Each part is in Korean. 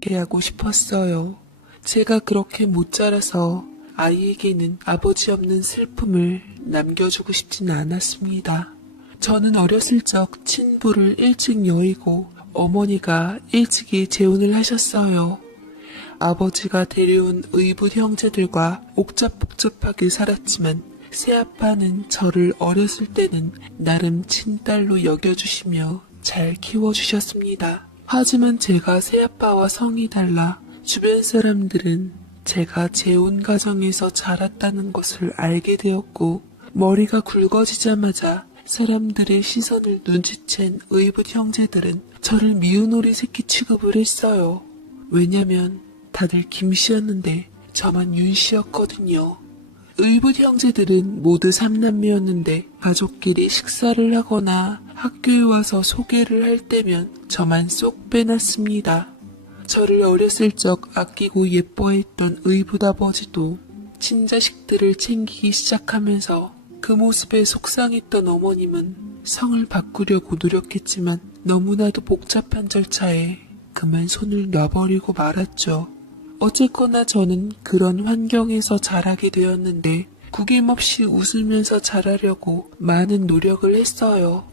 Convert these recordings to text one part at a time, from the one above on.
자라게 하고 싶었어요. 제가 그렇게 못 자라서 아이에게는 아버지 없는 슬픔을 남겨주고 싶진 않았습니다. 저는 어렸을 적 친부를 일찍 여의고 어머니가 일찍이 재혼을 하셨어요. 아버지가 데려온 의붓 형제들과 옥잡복잡하게 살았지만 새아빠는 저를 어렸을 때는 나름 친딸로 여겨주시며 잘 키워주셨습니다. 하지만 제가 새아빠와 성이 달라 주변 사람들은 제가 재혼 가정에서 자랐다는 것을 알게 되었고 머리가 굵어지자마자 사람들의 시선을 눈치챈 의붓 형제들은 저를 미운오리 새끼 취급을 했어요. 왜냐면 다들 김씨였는데 저만 윤씨였거든요. 의붓 형제들은 모두 3남매였는데 가족끼리 식사를 하거나 학교에 와서 소개를 할 때면 저만 쏙 빼놨습니다. 저를 어렸을 적 아끼고 예뻐했던 의붓 아버지도 친자식들을 챙기기 시작하면서 그 모습에 속상했던 어머님은 성을 바꾸려고 노력했지만 너무나도 복잡한 절차에 그만 손을 놔버리고 말았죠. 어쨌거나 저는 그런 환경에서 자라게 되었는데 구김없이 웃으면서 자라려고 많은 노력을 했어요.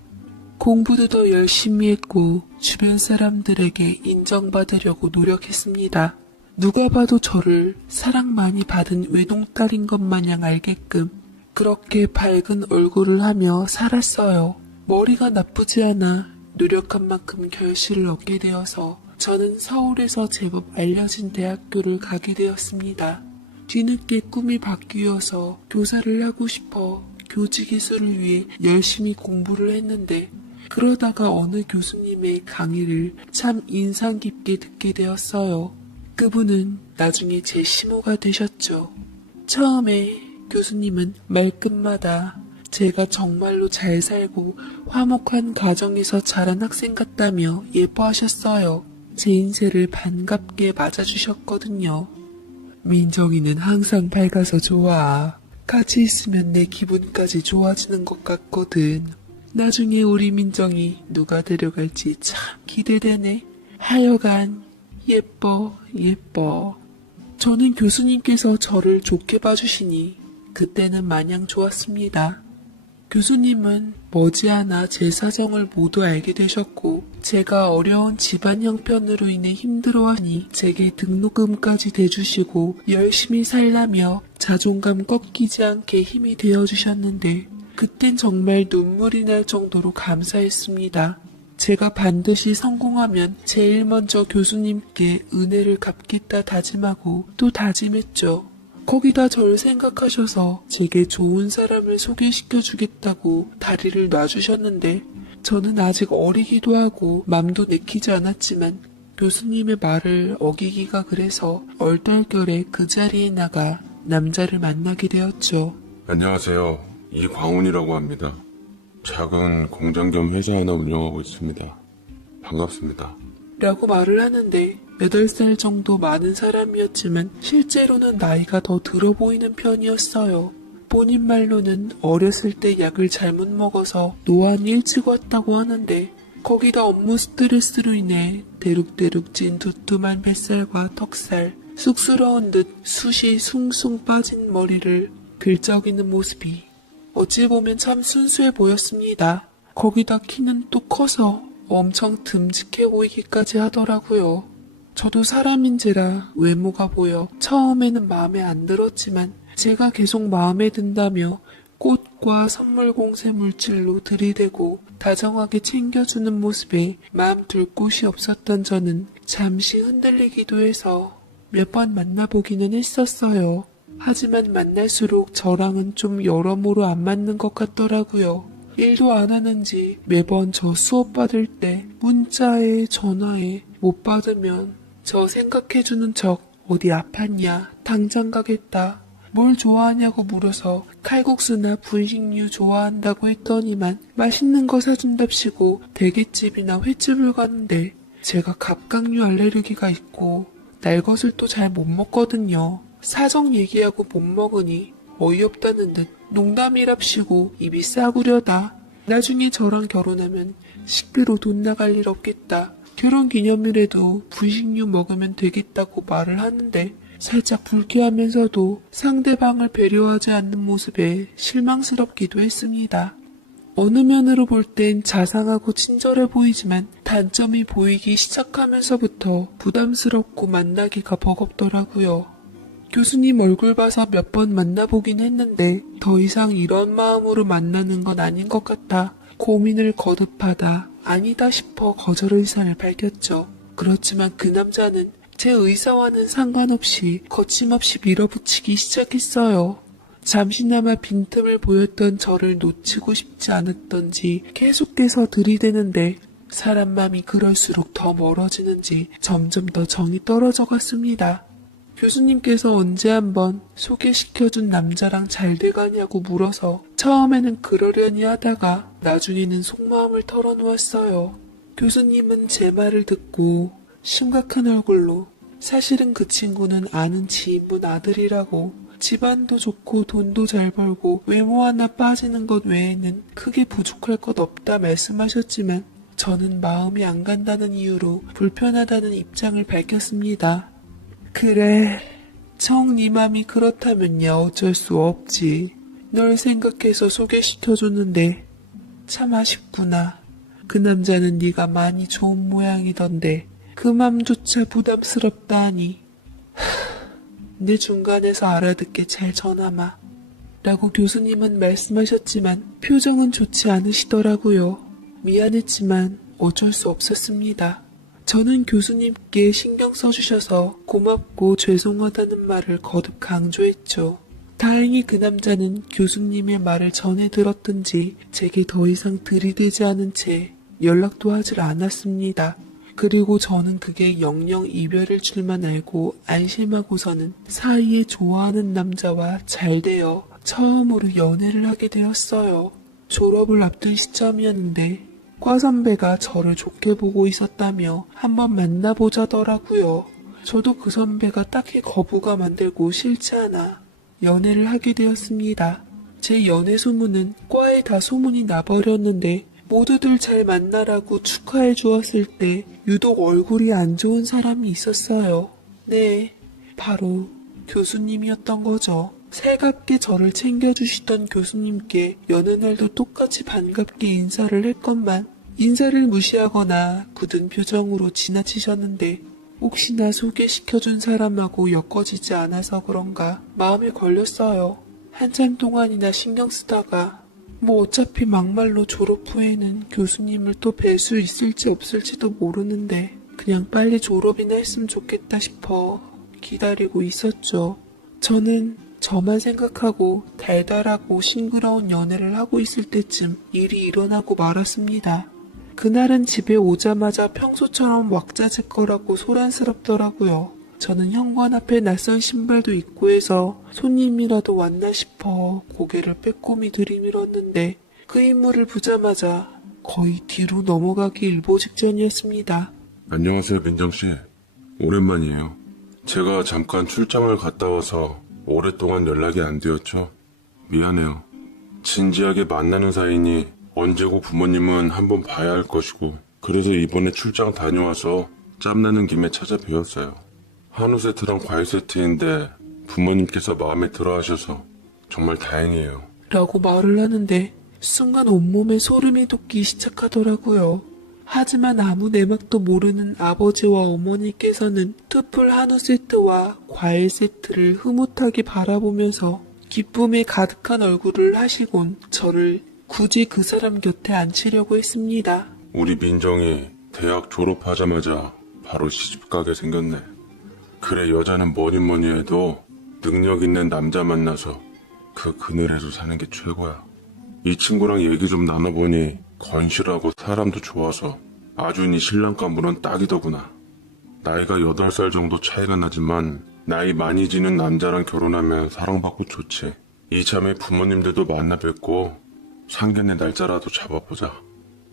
공부도 더 열심히 했고 주변 사람들에게 인정받으려고 노력했습니다. 누가 봐도 저를 사랑 많이 받은 외동딸인 것 마냥 알게끔 그렇게 밝은 얼굴을 하며 살았어요. 머리가 나쁘지 않아 노력한 만큼 결실을 얻게 되어서 저는 서울에서 제법 알려진 대학교를 가게 되었습니다. 뒤늦게 꿈이 바뀌어서 교사를 하고 싶어 교직이수를 위해 열심히 공부를 했는데 그러다가 어느 교수님의 강의를 참 인상 깊게 듣게 되었어요. 그분은 나중에 제 시모가 되셨죠. 처음에 교수님은 말끝마다 제가 정말로 잘 살고 화목한 가정에서 자란 학생 같다며 예뻐하셨어요. 제 인생을 반갑게 맞아주셨거든요. 민정이는 항상 밝아서 좋아. 같이 있으면 내 기분까지 좋아지는 것 같거든. 나중에 우리 민정이 누가 데려갈지 참 기대되네. 하여간 예뻐. 저는 교수님께서 저를 좋게 봐주시니 그때는 마냥 좋았습니다. 교수님은 머지않아 제 사정을 모두 알게 되셨고 제가 어려운 집안 형편으로 인해 힘들어하니 제게 등록금까지 대주시고 열심히 살라며 자존감 꺾이지 않게 힘이 되어주셨는데 그땐 정말 눈물이 날 정도로 감사했습니다. 제가 반드시 성공하면 제일 먼저 교수님께 은혜를 갚겠다 다짐하고 또 다짐했죠. 거기다 저를 생각하셔서 제게 좋은 사람을 소개시켜 주겠다고 다리를 놔주셨는데 저는 아직 어리기도 하고 맘도 내키지 않았지만 교수님의 말을 어기기가 그래서 얼떨결에 그 자리에 나가 남자를 만나게 되었죠. 안녕하세요. 이광훈이라고 합니다. 작은 공장 겸 회사 하나 운영하고 있습니다. 반갑습니다. 라고 말을 하는데 8살 정도 많은 사람이었지만 실제로는 나이가 더 들어 보이는 편이었어요. 본인 말로는 어렸을 때 약을 잘못 먹어서 노안이 일찍 왔다고 하는데 거기다 업무 스트레스로 인해 대룩대룩 찐 두툼한 뱃살과 턱살, 쑥스러운 듯 숱이 숭숭 빠진 머리를 긁적이는 모습이 어찌 보면 참 순수해 보였습니다. 거기다 키는 또 커서 엄청 듬직해 보이기까지 하더라고요. 저도 사람인지라 외모가 보여 처음에는 마음에 안 들었지만 제가 계속 마음에 든다며 꽃과 선물 공세 물질로 들이대고 다정하게 챙겨주는 모습에 마음 둘 곳이 없었던 저는 잠시 흔들리기도 해서 몇 번 만나보기는 했었어요. 하지만 만날수록 저랑은 좀 여러모로 안 맞는 것 같더라고요. 일도 안 하는지 매번 저 수업 받을 때 문자에 전화에 못 받으면 저 생각해주는 척 어디 아팠냐 당장 가겠다 뭘 좋아하냐고 물어서 칼국수나 분식류 좋아한다고 했더니만 맛있는 거 사준답시고 대게집이나 횟집을 가는데 제가 갑각류 알레르기가 있고 날 것을 또 잘 못 먹거든요. 사정 얘기하고 못 먹으니 어이없다는 듯 농담이랍시고 입이 싸구려다. 나중에 저랑 결혼하면 식비로 돈 나갈 일 없겠다. 결혼 기념일에도 분식류 먹으면 되겠다고 말을 하는데 살짝 불쾌하면서도 상대방을 배려하지 않는 모습에 실망스럽기도 했습니다. 어느 면으로 볼 땐 자상하고 친절해 보이지만 단점이 보이기 시작하면서부터 부담스럽고 만나기가 버겁더라고요. 교수님 얼굴 봐서 몇 번 만나보긴 했는데 더 이상 이런 마음으로 만나는 건 아닌 것 같아 고민을 거듭하다 아니다 싶어 거절 의사를 밝혔죠. 그렇지만 그 남자는 제 의사와는 상관없이 거침없이 밀어붙이기 시작했어요. 잠시나마 빈틈을 보였던 저를 놓치고 싶지 않았던지 계속해서 들이대는데 사람 맘이 그럴수록 더 멀어지는지 점점 더 정이 떨어져 갔습니다. 교수님께서 언제 한번 소개시켜준 남자랑 잘 돼가냐고 물어서 처음에는 그러려니 하다가 나중에는 속마음을 털어놓았어요. 교수님은 제 말을 듣고 심각한 얼굴로 사실은 그 친구는 아는 지인분 아들이라고 집안도 좋고 돈도 잘 벌고 외모 하나 빠지는 것 외에는 크게 부족할 것 없다 말씀하셨지만 저는 마음이 안 간다는 이유로 불편하다는 입장을 밝혔습니다. 그래, 정 네 맘이 그렇다면야 어쩔 수 없지. 널 생각해서 소개시켜줬는데 참 아쉽구나. 그 남자는 네가 많이 좋은 모양이던데 그 맘조차 부담스럽다 하니 내 중간에서 알아듣게 잘 전하마 라고 교수님은 말씀하셨지만 표정은 좋지 않으시더라고요. 미안했지만 어쩔 수 없었습니다. 저는 교수님께 신경 써주셔서 고맙고 죄송하다는 말을 거듭 강조했죠. 다행히 그 남자는 교수님의 말을 전해 들었던지 제게 더 이상 들이대지 않은 채 연락도 하질 않았습니다. 그리고 저는 그게 영영 이별일 줄만 알고 안심하고서는 사이에 좋아하는 남자와 잘 되어 처음으로 연애를 하게 되었어요. 졸업을 앞둔 시점이었는데 과 선배가 저를 좋게 보고 있었다며 한번 만나보자더라고요. 저도 그 선배가 딱히 거부가 만들고 싫지 않아 연애를 하게 되었습니다. 제 연애 소문은 과에 다 소문이 나버렸는데 모두들 잘 만나라고 축하해 주었을 때 유독 얼굴이 안 좋은 사람이 있었어요. 네, 바로 교수님이었던 거죠. 살갑게 저를 챙겨주시던 교수님께 여느 날도 똑같이 반갑게 인사를 했건만 인사를 무시하거나 굳은 표정으로 지나치셨는데 혹시나 소개시켜준 사람하고 엮어지지 않아서 그런가 마음에 걸렸어요. 한참 동안이나 신경 쓰다가 뭐 어차피 막말로 졸업 후에는 교수님을 또 뵐 수 있을지 없을지도 모르는데 그냥 빨리 졸업이나 했으면 좋겠다 싶어 기다리고 있었죠. 저는 저만 생각하고 달달하고 싱그러운 연애를 하고 있을 때쯤 일이 일어나고 말았습니다. 그날은 집에 오자마자 평소처럼 왁자지껄하고 소란스럽더라고요. 저는 현관 앞에 낯선 신발도 입고 해서 손님이라도 왔나 싶어 고개를 빼꼼히 들이밀었는데 그 인물을 보자마자 거의 뒤로 넘어가기 일보 직전이었습니다. 안녕하세요, 민정씨. 오랜만이에요. 제가 잠깐 출장을 갔다 와서 오랫동안 연락이 안 되었죠. 미안해요. 진지하게 만나는 사이니 언제고 부모님은 한번 봐야 할 것이고 그래서 이번에 출장 다녀와서 짬나는 김에 찾아뵈었어요. 한우 세트랑 과일 세트인데 부모님께서 마음에 들어 하셔서 정말 다행이에요. 라고 말을 하는데 순간 온몸에 소름이 돋기 시작하더라고요. 하지만 아무 내막도 모르는 아버지와 어머니께서는 투풀 한우 세트와 과일 세트를 흐뭇하게 바라보면서 기쁨에 가득한 얼굴을 하시곤 저를 굳이 그 사람 곁에 앉히려고 했습니다. 우리 민정이 대학 졸업하자마자 바로 시집가게 생겼네. 그래, 여자는 뭐니 해도 능력 있는 남자 만나서 그 그늘에서 사는 게 최고야. 이 친구랑 얘기 좀 나눠보니 건실하고 사람도 좋아서 아주 네 신랑감으론 딱이더구나. 나이가 8살 정도 차이가 나지만 나이 많이 지는 남자랑 결혼하면 사랑받고 좋지. 이참에 부모님들도 만나 뵙고 상견례 날짜라도 잡아보자.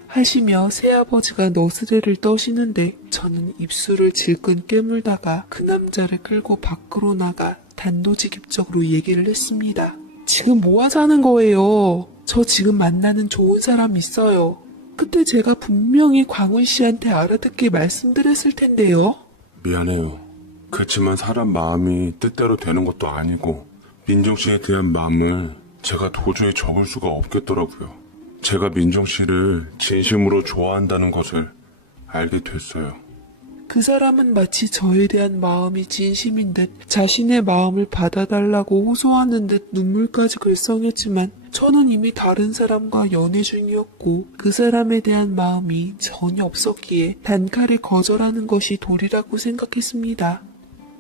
하시며 새아버지가 너스레를 떠시는데 저는 입술을 질끈 깨물다가 그 남자를 끌고 밖으로 나가 단도직입적으로 얘기를 했습니다. 지금 뭐 하자는 거예요? 저 지금 만나는 좋은 사람 있어요. 그때 제가 분명히 광훈 씨한테 알아듣게 말씀드렸을 텐데요. 미안해요. 그렇지만 사람 마음이 뜻대로 되는 것도 아니고 민정 씨에 대한 마음을 제가 도저히 적을 수가 없겠더라고요. 제가 민정 씨를 진심으로 좋아한다는 것을 알게 됐어요. 그 사람은 마치 저에 대한 마음이 진심인 듯 자신의 마음을 받아달라고 호소하는 듯 눈물까지 글썽였지만 저는 이미 다른 사람과 연애 중이었고 그 사람에 대한 마음이 전혀 없었기에 단칼에 거절하는 것이 도리라고 생각했습니다.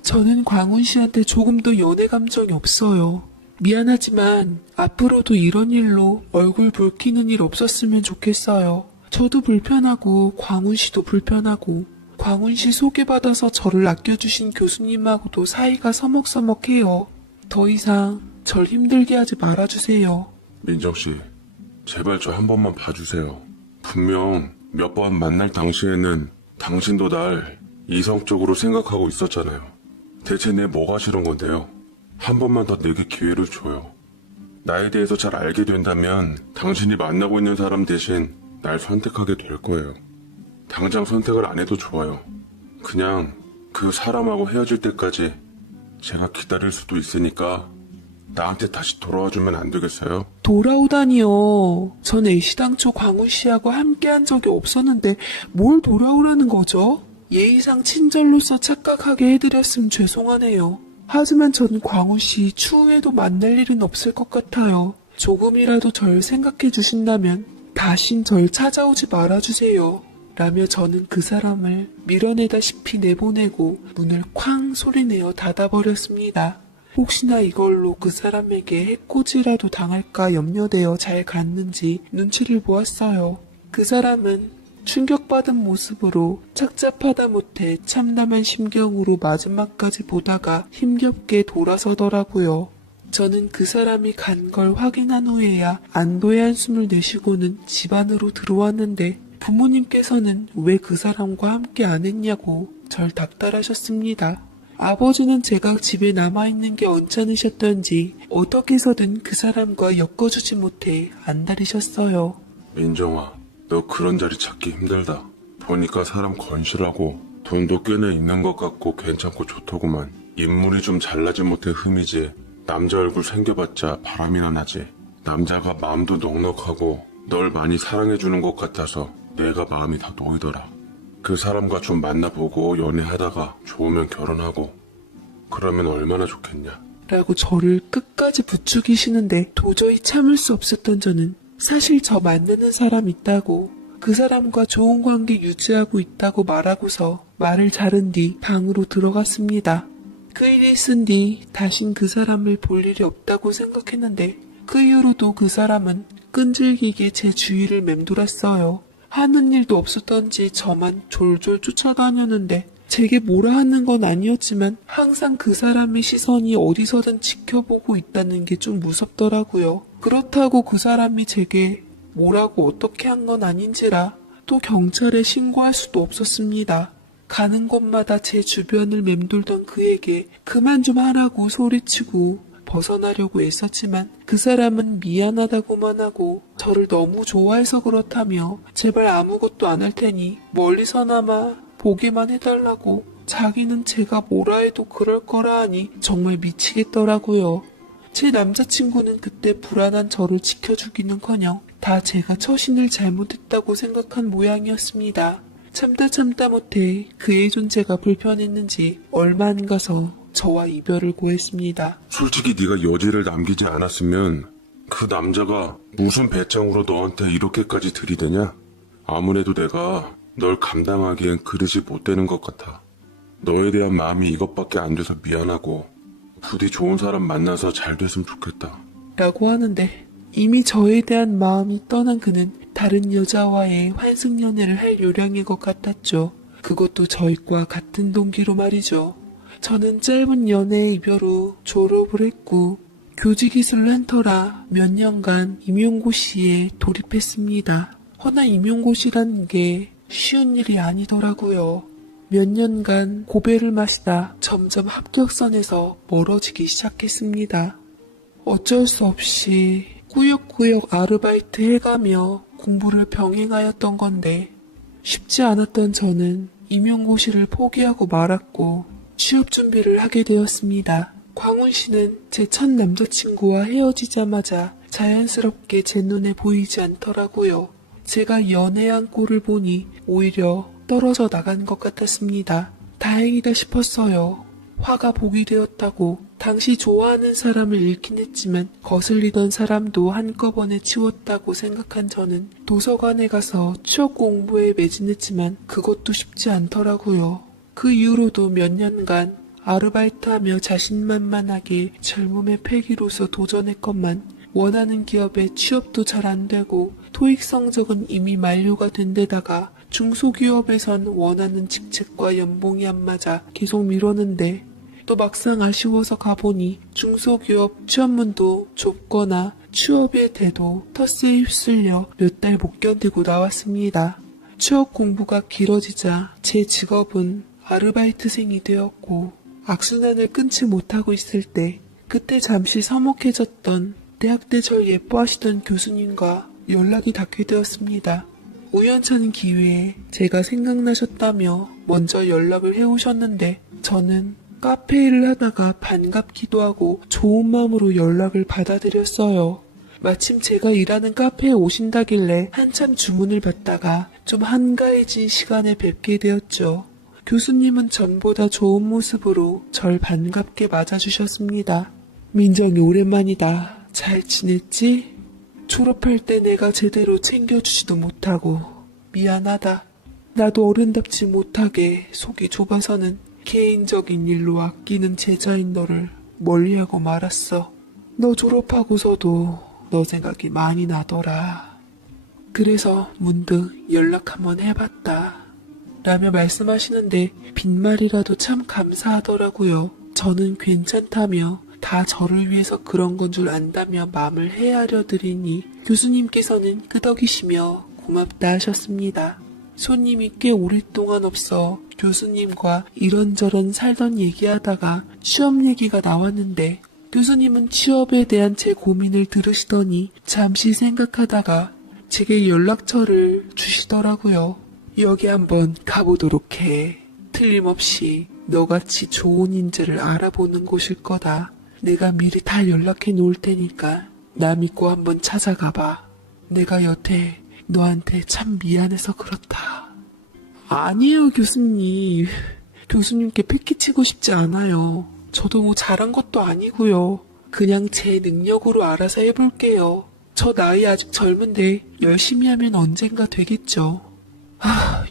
저는 광훈 씨한테 조금도 연애 감정이 없어요. 미안하지만 앞으로도 이런 일로 얼굴 붉히는 일 없었으면 좋겠어요. 저도 불편하고 광훈 씨도 불편하고 광훈 씨 소개받아서 저를 아껴주신 교수님하고도 사이가 서먹서먹해요. 더 이상 절 힘들게 하지 말아주세요. 민정 씨, 제발 저 한 번만 봐주세요. 분명 몇 번 만날 당시에는 당신도 날 이성적으로 생각하고 있었잖아요. 대체 내 뭐가 싫은 건데요? 한 번만 더 내게 기회를 줘요. 나에 대해서 잘 알게 된다면 당신이 만나고 있는 사람 대신 날 선택하게 될 거예요. 당장 선택을 안 해도 좋아요. 그냥 그 사람하고 헤어질 때까지 제가 기다릴 수도 있으니까 나한테 다시 돌아와주면 안 되겠어요? 돌아오다니요. 전 애시당초 광훈 씨하고 함께한 적이 없었는데 뭘 돌아오라는 거죠? 예의상 친절로서 착각하게 해드렸음 죄송하네요. 하지만 전 광훈 씨 추후에도 만날 일은 없을 것 같아요. 조금이라도 절 생각해 주신다면 다신 절 찾아오지 말아주세요. 라며 저는 그 사람을 밀어내다시피 내보내고 문을 쾅 소리내어 닫아버렸습니다. 혹시나 이걸로 그 사람에게 해코지라도 당할까 염려되어 잘 갔는지 눈치를 보았어요. 그 사람은 충격받은 모습으로 착잡하다 못해 참담한 심경으로 마지막까지 보다가 힘겹게 돌아서더라고요. 저는 그 사람이 간 걸 확인한 후에야 안도의 한숨을 내쉬고는 집 안으로 들어왔는데 부모님께서는 왜 그 사람과 함께 안 했냐고 절 닥달하셨습니다. 아버지는 제가 집에 남아있는 게 언짢으셨던지 어떻게 해서든 그 사람과 엮어주지 못해 안달이셨어요. 민정아, 너 그런 자리 찾기 힘들다. 보니까 사람 건실하고 돈도 꽤나 있는 것 같고 괜찮고 좋더구만. 인물이 좀 잘나지 못해 흠이지. 남자 얼굴 생겨봤자 바람이나 나지. 남자가 마음도 넉넉하고 널 많이 사랑해주는 것 같아서 내가 마음이 다 놓이더라. 그 사람과 좀 만나보고 연애하다가 좋으면 결혼하고 그러면 얼마나 좋겠냐. 라고 저를 끝까지 부추기시는데 도저히 참을 수 없었던 저는 사실 저 만나는 사람 있다고 그 사람과 좋은 관계 유지하고 있다고 말하고서 말을 자른 뒤 방으로 들어갔습니다. 그 일이 있은 뒤 다신 그 사람을 볼 일이 없다고 생각했는데 그 이후로도 그 사람은 끈질기게 제 주위를 맴돌았어요. 하는 일도 없었던지 저만 졸졸 쫓아다녔는데 제게 뭐라 하는 건 아니었지만 항상 그 사람의 시선이 어디서든 지켜보고 있다는 게 좀 무섭더라고요. 그렇다고 그 사람이 제게 뭐라고 어떻게 한 건 아닌지라 또 경찰에 신고할 수도 없었습니다. 가는 곳마다 제 주변을 맴돌던 그에게 그만 좀 하라고 소리치고 벗어나려고 애썼지만 그 사람은 미안하다고만 하고 저를 너무 좋아해서 그렇다며 제발 아무것도 안 할 테니 멀리서나마 보기만 해달라고 자기는 제가 뭐라 해도 그럴 거라 하니 정말 미치겠더라고요. 제 남자친구는 그때 불안한 저를 지켜주기는커녕 다 제가 처신을 잘못했다고 생각한 모양이었습니다. 참다 못해 그의 존재가 불편했는지 얼마 안 가서 저와 이별을 고했습니다. 솔직히 네가 여지를 남기지 않았으면 그 남자가 무슨 배짱으로 너한테 이렇게까지 들이대냐? 아무래도 내가 널 감당하기엔 그릇이 못 되는 것 같아. 너에 대한 마음이 이것밖에 안 돼서 미안하고 부디 좋은 사람 만나서 잘 됐으면 좋겠다. 라고 하는데 이미 저에 대한 마음이 떠난 그는 다른 여자와의 환승연애를 할 요량인 것 같았죠. 그것도 저희과 같은 동기로 말이죠. 저는 짧은 연애의 이별 후 졸업을 했고 교직이슬을 한 터라 몇 년간 임용고시에 돌입했습니다. 허나 임용고시라는 게 쉬운 일이 아니더라고요. 몇 년간 고배를 마시다 점점 합격선에서 멀어지기 시작했습니다. 어쩔 수 없이 꾸역꾸역 아르바이트 해가며 공부를 병행하였던 건데 쉽지 않았던 저는 임용고시를 포기하고 말았고 취업 준비를 하게 되었습니다. 광훈 씨는 제 첫 남자친구와 헤어지자마자 자연스럽게 제 눈에 보이지 않더라고요. 제가 연애한 꼴을 보니 오히려 떨어져 나간 것 같았습니다. 다행이다 싶었어요. 화가 복이 되었다고 당시 좋아하는 사람을 잃긴 했지만 거슬리던 사람도 한꺼번에 치웠다고 생각한 저는 도서관에 가서 추억 공부에 매진했지만 그것도 쉽지 않더라고요. 그 이후로도 몇 년간 아르바이트하며 자신만만하게 젊음의 패기로서 도전했건만 원하는 기업에 취업도 잘 안되고 토익 성적은 이미 만료가 된 데다가 중소기업에선 원하는 직책과 연봉이 안 맞아 계속 미뤘는데 또 막상 아쉬워서 가보니 중소기업 취업문도 좁거나 취업에 대도 텃세에 휩쓸려 몇 달 못 견디고 나왔습니다. 취업 공부가 길어지자 제 직업은 아르바이트생이 되었고 악순환을 끊지 못하고 있을 때 그때 잠시 서먹해졌던 대학 때 절 예뻐하시던 교수님과 연락이 닿게 되었습니다. 우연찮은 기회에 제가 생각나셨다며 먼저 연락을 해오셨는데 저는 카페 일을 하다가 반갑기도 하고 좋은 마음으로 연락을 받아들였어요. 마침 제가 일하는 카페에 오신다길래 한참 주문을 받다가 좀 한가해진 시간에 뵙게 되었죠. 교수님은 전보다 좋은 모습으로 절 반갑게 맞아주셨습니다. 민정이 오랜만이다. 잘 지냈지? 졸업할 때 내가 제대로 챙겨주지도 못하고 미안하다. 나도 어른답지 못하게 속이 좁아서는 개인적인 일로 아끼는 제자인 너를 멀리하고 말았어. 너 졸업하고서도 너 생각이 많이 나더라. 그래서 문득 연락 한번 해봤다. 라며 말씀하시는데 빈말이라도 참 감사하더라고요. 저는 괜찮다며 다 저를 위해서 그런 건 줄 안다며 마음을 헤아려 드리니 교수님께서는 끄덕이시며 고맙다 하셨습니다. 손님이 꽤 오랫동안 없어 교수님과 이런저런 살던 얘기하다가 취업 얘기가 나왔는데 교수님은 취업에 대한 제 고민을 들으시더니 잠시 생각하다가 제게 연락처를 주시더라고요. 여기 한번 가보도록 해. 틀림없이 너같이 좋은 인재를 알아보는 곳일 거다. 내가 미리 다 연락해 놓을 테니까 나 믿고 한번 찾아가봐. 내가 여태 너한테 참 미안해서 그렇다. 아니에요, 교수님. 교수님께 패기치고 싶지 않아요. 저도 뭐 잘한 것도 아니고요. 그냥 제 능력으로 알아서 해볼게요. 저 나이 아직 젊은데 열심히 하면 언젠가 되겠죠.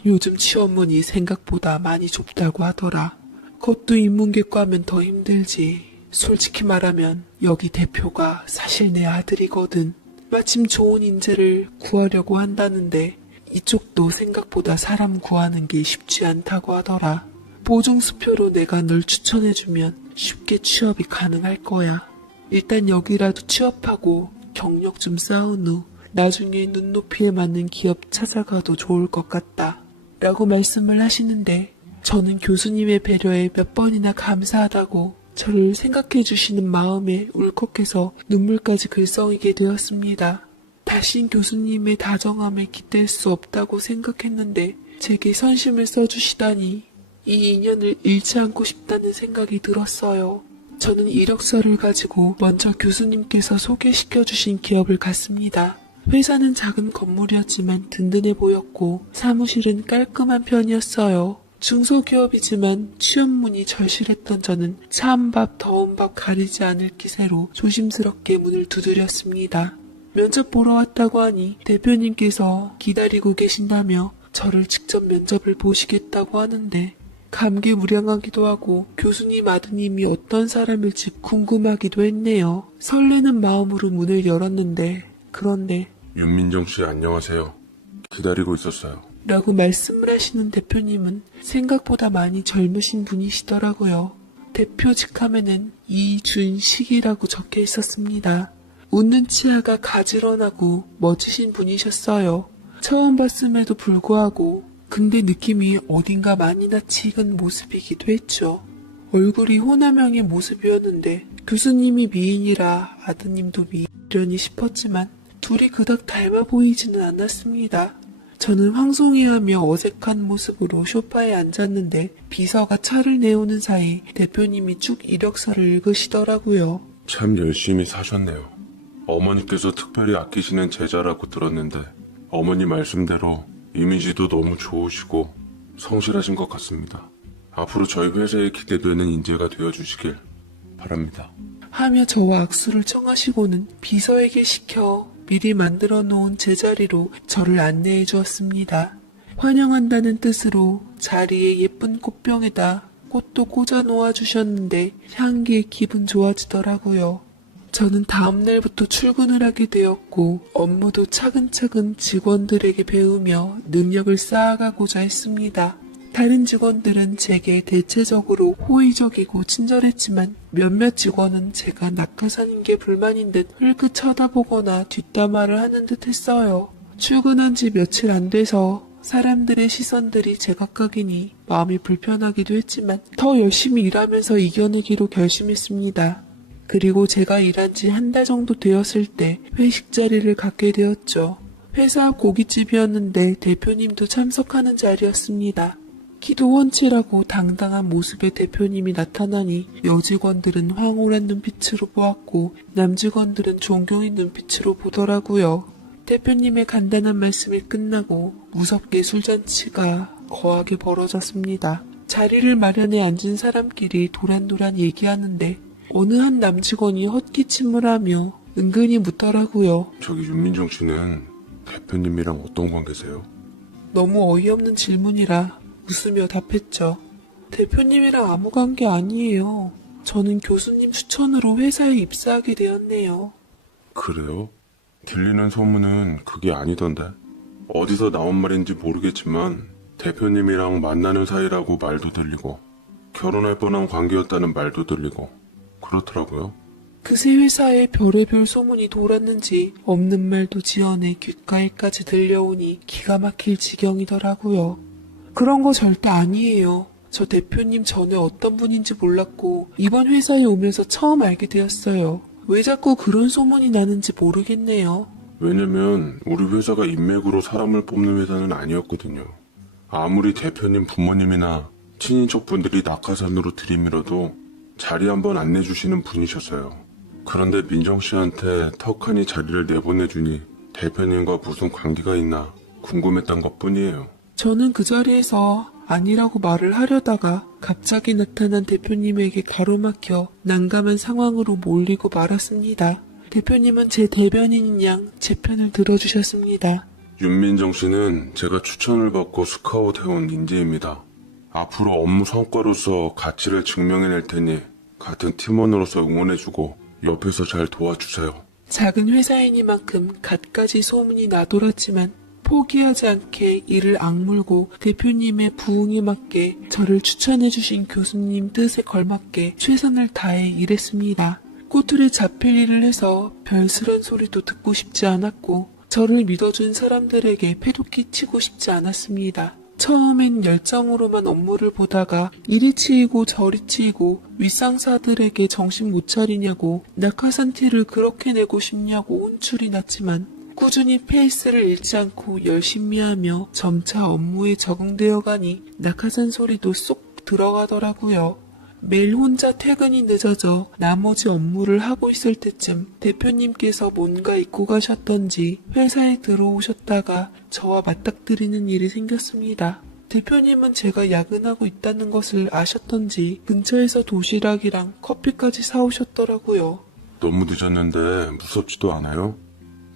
요즘 취업문이 생각보다 많이 좁다고 하더라. 그것도 인문계과면 더 힘들지. 솔직히 말하면 여기 대표가 사실 내 아들이거든. 마침 좋은 인재를 구하려고 한다는데 이쪽도 생각보다 사람 구하는 게 쉽지 않다고 하더라. 보증수표로 내가 널 추천해주면 쉽게 취업이 가능할 거야. 일단 여기라도 취업하고 경력 좀 쌓은 후 나중에 눈높이에 맞는 기업 찾아가도 좋을 것 같다. 라고 말씀을 하시는데 저는 교수님의 배려에 몇 번이나 감사하다고 저를 생각해 주시는 마음에 울컥해서 눈물까지 글썽이게 되었습니다. 다신 교수님의 다정함에 기댈 수 없다고 생각했는데 제게 선심을 써주시다니 이 인연을 잃지 않고 싶다는 생각이 들었어요. 저는 이력서를 가지고 먼저 교수님께서 소개시켜 주신 기업을 갔습니다. 회사는 작은 건물이었지만 든든해 보였고 사무실은 깔끔한 편이었어요. 중소기업이지만 취업문이 절실했던 저는 차은 밥 더운 밥 가리지 않을 기세로 조심스럽게 문을 두드렸습니다. 면접 보러 왔다고 하니 대표님께서 기다리고 계신다며 저를 직접 면접을 보시겠다고 하는데 감개무량하기도 하고 교수님 아드님이 어떤 사람일지 궁금하기도 했네요. 설레는 마음으로 문을 열었는데 그런데 윤민정 씨 안녕하세요. 기다리고 있었어요. 라고 말씀을 하시는 대표님은 생각보다 많이 젊으신 분이시더라고요. 대표직 하면은 이준식이라고 적혀 있었습니다. 웃는 치아가 가지런하고 멋지신 분이셨어요. 처음 봤음에도 불구하고 근데 느낌이 어딘가 많이 낯익은 모습이기도 했죠. 얼굴이 호남형의 모습이었는데 교수님이 미인이라 아드님도 미인이려니 싶었지만 둘이 그닥 닮아 보이지는 않았습니다. 저는 황송해하며 어색한 모습으로 소파에 앉았는데 비서가 차를 내오는 사이 대표님이 쭉 이력서를 읽으시더라고요. 참 열심히 사셨네요. 어머니께서 특별히 아끼시는 제자라고 들었는데 어머니 말씀대로 이미지도 너무 좋으시고 성실하신 것 같습니다. 앞으로 저희 회사에 기대되는 인재가 되어주시길 바랍니다. 하며 저와 악수를 청하시고는 비서에게 시켜 미리 만들어 놓은 제자리로 저를 안내해 주었습니다. 환영한다는 뜻으로 자리에 예쁜 꽃병에다 꽃도 꽂아 놓아 주셨는데 향기에 기분 좋아지더라고요. 저는 다음날부터 출근을 하게 되었고 업무도 차근차근 직원들에게 배우며 능력을 쌓아가고자 했습니다. 다른 직원들은 제게 대체적으로 호의적이고 친절했지만 몇몇 직원은 제가 낙하산인 게 불만인 듯 흘끗 쳐다보거나 뒷담화를 하는 듯 했어요. 출근한 지 며칠 안 돼서 사람들의 시선들이 제각각이니 마음이 불편하기도 했지만 더 열심히 일하면서 이겨내기로 결심했습니다. 그리고 제가 일한 지 한 달 정도 되었을 때 회식 자리를 갖게 되었죠. 회사 고깃집이었는데 대표님도 참석하는 자리였습니다. 키도 훤칠하고 당당한 모습의 대표님이 나타나니 여직원들은 황홀한 눈빛으로 보았고 남직원들은 존경의 눈빛으로 보더라고요. 대표님의 간단한 말씀이 끝나고 무섭게 술잔치가 거하게 벌어졌습니다. 자리를 마련해 앉은 사람끼리 도란도란 얘기하는데 어느 한 남직원이 헛기침을 하며 은근히 묻더라고요. 저기 윤민정 씨는 대표님이랑 어떤 관계세요? 너무 어이없는 질문이라 웃으며 답했죠. 대표님이랑 아무 관계 아니에요. 저는 교수님 추천으로 회사에 입사하게 되었네요. 그래요? 들리는 소문은 그게 아니던데. 어디서 나온 말인지 모르겠지만 대표님이랑 만나는 사이라고 말도 들리고 결혼할 뻔한 관계였다는 말도 들리고 그렇더라고요. 그새 회사에 별의별 소문이 돌았는지 없는 말도 지어내 귓가에까지 들려오니 기가 막힐 지경이더라고요. 그런 거 절대 아니에요. 저 대표님 전에 어떤 분인지 몰랐고 이번 회사에 오면서 처음 알게 되었어요. 왜 자꾸 그런 소문이 나는지 모르겠네요. 왜냐면 우리 회사가 인맥으로 사람을 뽑는 회사는 아니었거든요. 아무리 대표님 부모님이나 친인척분들이 낙하산으로 들이밀어도 자리 한번 안내주시는 분이셨어요. 그런데 민정 씨한테 턱하니 자리를 내보내주니 대표님과 무슨 관계가 있나 궁금했던 것뿐이에요. 저는 그 자리에서 아니라고 말을 하려다가 갑자기 나타난 대표님에게 가로막혀 난감한 상황으로 몰리고 말았습니다. 대표님은 제 대변인인 양 제 편을 들어주셨습니다. 윤민정 씨는 제가 추천을 받고 스카웃해온 인재입니다. 앞으로 업무 성과로서 가치를 증명해낼 테니 같은 팀원으로서 응원해주고 옆에서 잘 도와주세요. 작은 회사이니만큼 갖가지 소문이 나돌았지만 포기하지 않게 이를 악물고 대표님의 부응에 맞게 저를 추천해주신 교수님 뜻에 걸맞게 최선을 다해 일했습니다. 꼬투리 잡힐 일을 해서 별스런 소리도 듣고 싶지 않았고 저를 믿어준 사람들에게 패도 끼치고 싶지 않았습니다. 처음엔 열정으로만 업무를 보다가 이리 치이고 저리 치이고 윗상사들에게 정신 못 차리냐고 낙하산 티를 그렇게 내고 싶냐고 혼쭐이 났지만 꾸준히 페이스를 잃지 않고 열심히 하며 점차 업무에 적응되어 가니 낙하산 소리도 쏙 들어가더라고요. 매일 혼자 퇴근이 늦어져 나머지 업무를 하고 있을 때쯤 대표님께서 뭔가 잊고 가셨던지 회사에 들어오셨다가 저와 맞닥뜨리는 일이 생겼습니다. 대표님은 제가 야근하고 있다는 것을 아셨던지 근처에서 도시락이랑 커피까지 사오셨더라고요. 너무 늦었는데 무섭지도 않아요?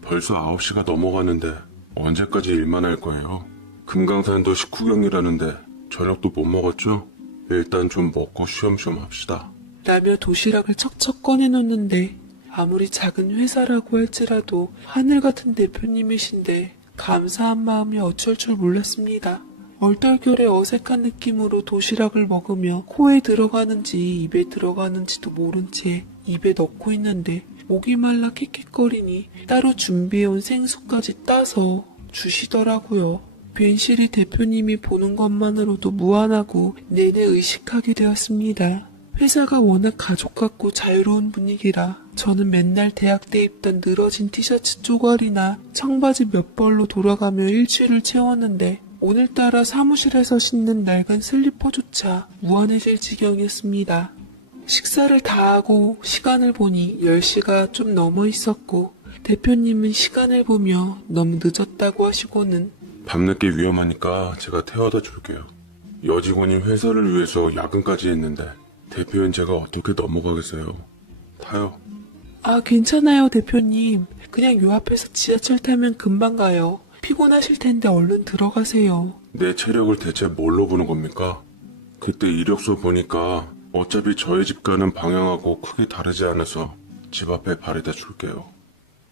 벌써 9시가 넘어가는데 언제까지 일만 할 거예요? 금강산도 식후경이라는데 저녁도 못 먹었죠? 일단 좀 먹고 쉬엄쉬엄 합시다. 라며 도시락을 척척 꺼내놓는데 아무리 작은 회사라고 할지라도 하늘 같은 대표님이신데 감사한 마음이 어쩔 줄 몰랐습니다. 얼떨결에 어색한 느낌으로 도시락을 먹으며 코에 들어가는지 입에 들어가는지도 모른 채 입에 넣고 있는데 목이 말라 킥킥거리니 따로 준비해온 생수까지 따서 주시더라고요. 괜시리 대표님이 보는 것만으로도 무안하고 내내 의식하게 되었습니다. 회사가 워낙 가족 같고 자유로운 분위기라 저는 맨날 대학 때 입던 늘어진 티셔츠 쪼가리나 청바지 몇 벌로 돌아가며 일주일을 채웠는데 오늘따라 사무실에서 신는 낡은 슬리퍼조차 무한해질 지경이었습니다. 식사를 다 하고 시간을 보니 10시가 좀 넘어 있었고 대표님은 시간을 보며 너무 늦었다고 하시고는 밤늦게 위험하니까 제가 태워다 줄게요. 여직원이 회사를 위해서 야근까지 했는데 대표인 제가 어떻게 넘어가겠어요. 타요. 아, 괜찮아요, 대표님. 그냥 요 앞에서 지하철 타면 금방 가요. 피곤하실 텐데 얼른 들어가세요. 내 체력을 대체 뭘로 보는 겁니까? 그때 이력서 보니까 어차피 저희 집 가는 방향하고 크게 다르지 않아서 집 앞에 바래다 줄게요.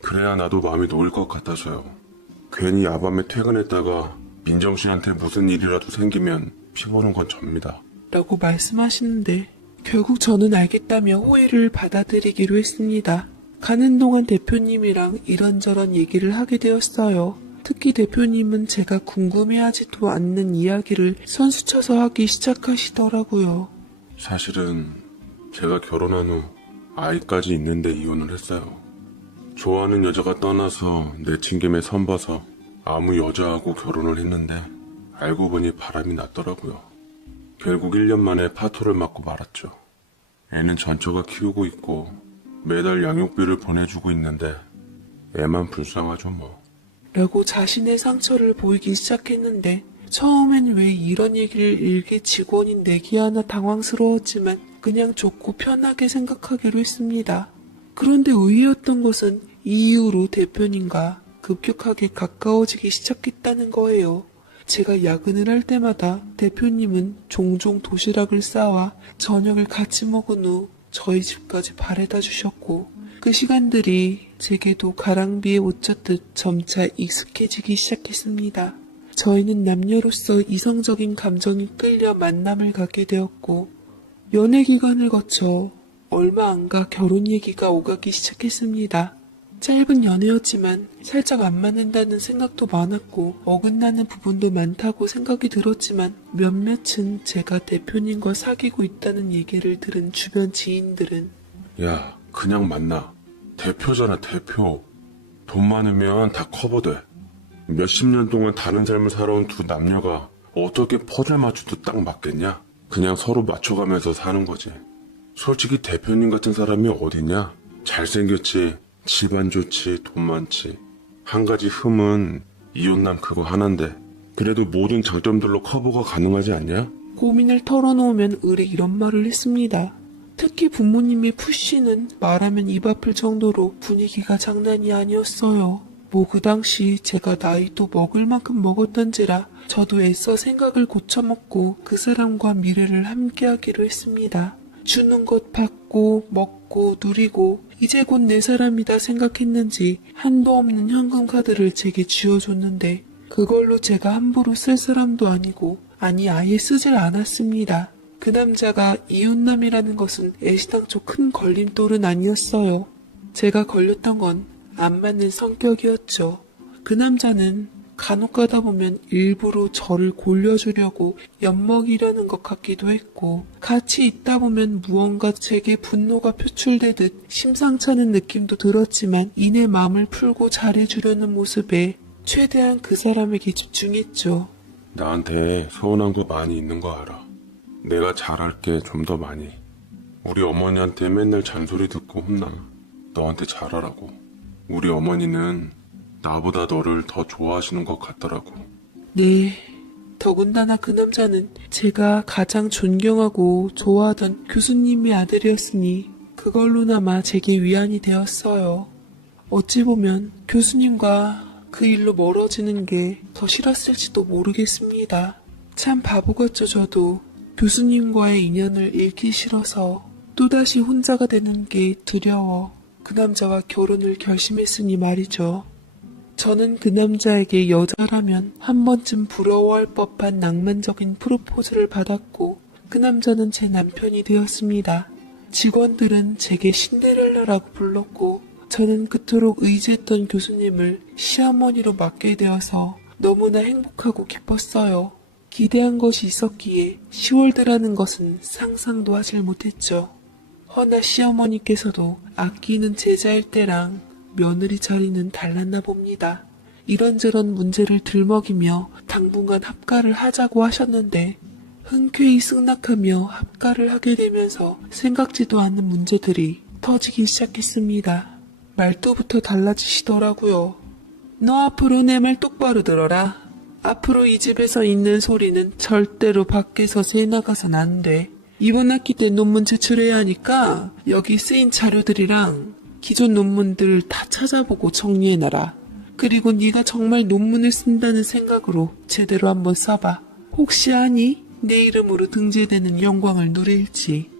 그래야 나도 마음이 놓일 것 같아서요. 괜히 야밤에 퇴근했다가 민정씨한테 무슨 일이라도 생기면 피보는 건 접니다. 라고 말씀하시는데 결국 저는 알겠다며 호의를 받아들이기로 했습니다. 가는 동안 대표님이랑 이런저런 얘기를 하게 되었어요. 특히 대표님은 제가 궁금해하지도 않는 이야기를 선수쳐서 하기 시작하시더라고요. 사실은 제가 결혼한 후 아이까지 있는데 이혼을 했어요. 좋아하는 여자가 떠나서 내친 김에 선봐서 아무 여자하고 결혼을 했는데 알고 보니 바람이 났더라고요. 결국 1년 만에 파토를 맞고 말았죠. 애는 전처가 키우고 있고 매달 양육비를 보내주고 있는데 애만 불쌍하죠 뭐. 라고 자신의 상처를 보이기 시작했는데 처음엔 왜 이런 얘기를 일개 직원인 내기 하나 당황스러웠지만 그냥 좋고 편하게 생각하기로 했습니다. 그런데 의외였던 것은 이 이후로 대표님과 급격하게 가까워지기 시작했다는 거예요. 제가 야근을 할 때마다 대표님은 종종 도시락을 싸와 저녁을 같이 먹은 후 저희 집까지 바래다 주셨고 그 시간들이 제게도 가랑비에 옷 젖듯 점차 익숙해지기 시작했습니다. 저희는 남녀로서 이성적인 감정이 끌려 만남을 갖게 되었고 연애 기간을 거쳐 얼마 안 가 결혼 얘기가 오가기 시작했습니다. 짧은 연애였지만 살짝 안 맞는다는 생각도 많았고 어긋나는 부분도 많다고 생각이 들었지만 몇몇은 제가 대표님과 사귀고 있다는 얘기를 들은 주변 지인들은 야, 그냥 만나. 대표잖아, 대표. 돈 많으면 다 커버돼. 몇십 년 동안 다른 삶을 살아온 두 남녀가 어떻게 퍼즐 맞춰도 딱 맞겠냐? 그냥 서로 맞춰가면서 사는 거지. 솔직히 대표님 같은 사람이 어디냐? 잘생겼지, 집안 좋지, 돈 많지. 한 가지 흠은 이혼남 그거 하나인데 그래도 모든 장점들로 커버가 가능하지 않냐? 고민을 털어놓으면 의뢰 이런 말을 했습니다. 특히 부모님의 푸시는 말하면 입 아플 정도로 분위기가 장난이 아니었어요. 뭐 그 당시 제가 나이도 먹을 만큼 먹었던지라 저도 애써 생각을 고쳐먹고 그 사람과 미래를 함께하기로 했습니다. 주는 것 받고 먹고 누리고 이제 곧 내 사람이다 생각했는지 한도 없는 현금 카드를 제게 쥐어줬는데 그걸로 제가 함부로 쓸 사람도 아니고 아니 아예 쓰질 않았습니다. 그 남자가 이웃남이라는 것은 애시당초 큰 걸림돌은 아니었어요. 제가 걸렸던 건 안 맞는 성격이었죠. 그 남자는 간혹 가다 보면 일부러 저를 골려주려고 엿먹이려는 것 같기도 했고 같이 있다 보면 무언가 제게 분노가 표출되듯 심상찮은 느낌도 들었지만 이내 마음을 풀고 잘해주려는 모습에 최대한 그 사람에게 집중했죠. 나한테 서운한 거 많이 있는 거 알아. 내가 잘할게 좀 더 많이. 우리 어머니한테 맨날 잔소리 듣고 혼나. 너한테 잘하라고. 우리 어머니는 나보다 너를 더 좋아하시는 것 같더라고. 네. 더군다나 그 남자는 제가 가장 존경하고 좋아하던 교수님의 아들이었으니 그걸로나마 제게 위안이 되었어요. 어찌 보면 교수님과 그 일로 멀어지는 게 더 싫었을지도 모르겠습니다. 참 바보 같죠 저도. 교수님과의 인연을 잃기 싫어서 또다시 혼자가 되는 게 두려워 그 남자와 결혼을 결심했으니 말이죠. 저는 그 남자에게 여자라면 한 번쯤 부러워할 법한 낭만적인 프로포즈를 받았고 그 남자는 제 남편이 되었습니다. 직원들은 제게 신데렐라라고 불렀고 저는 그토록 의지했던 교수님을 시어머니로 맡게 되어서 너무나 행복하고 기뻤어요. 기대한 것이 있었기에 10월드라는 것은 상상도 하질 못했죠. 허나 시어머니께서도 아끼는 제자일 때랑 며느리 자리는 달랐나 봅니다. 이런저런 문제를 들먹이며 당분간 합가를 하자고 하셨는데 흔쾌히 승낙하며 합가를 하게 되면서 생각지도 않는 문제들이 터지기 시작했습니다. 말투부터 달라지시더라고요. 너 앞으로 내 말 똑바로 들어라. 앞으로 이 집에서 있는 소리는 절대로 밖에서 새나가선 안 돼. 이번 학기 때 논문 제출해야 하니까 여기 쓰인 자료들이랑 기존 논문들 다 찾아보고 정리해놔라. 그리고 네가 정말 논문을 쓴다는 생각으로 제대로 한번 써봐. 혹시 아니? 내 이름으로 등재되는 영광을 누릴지.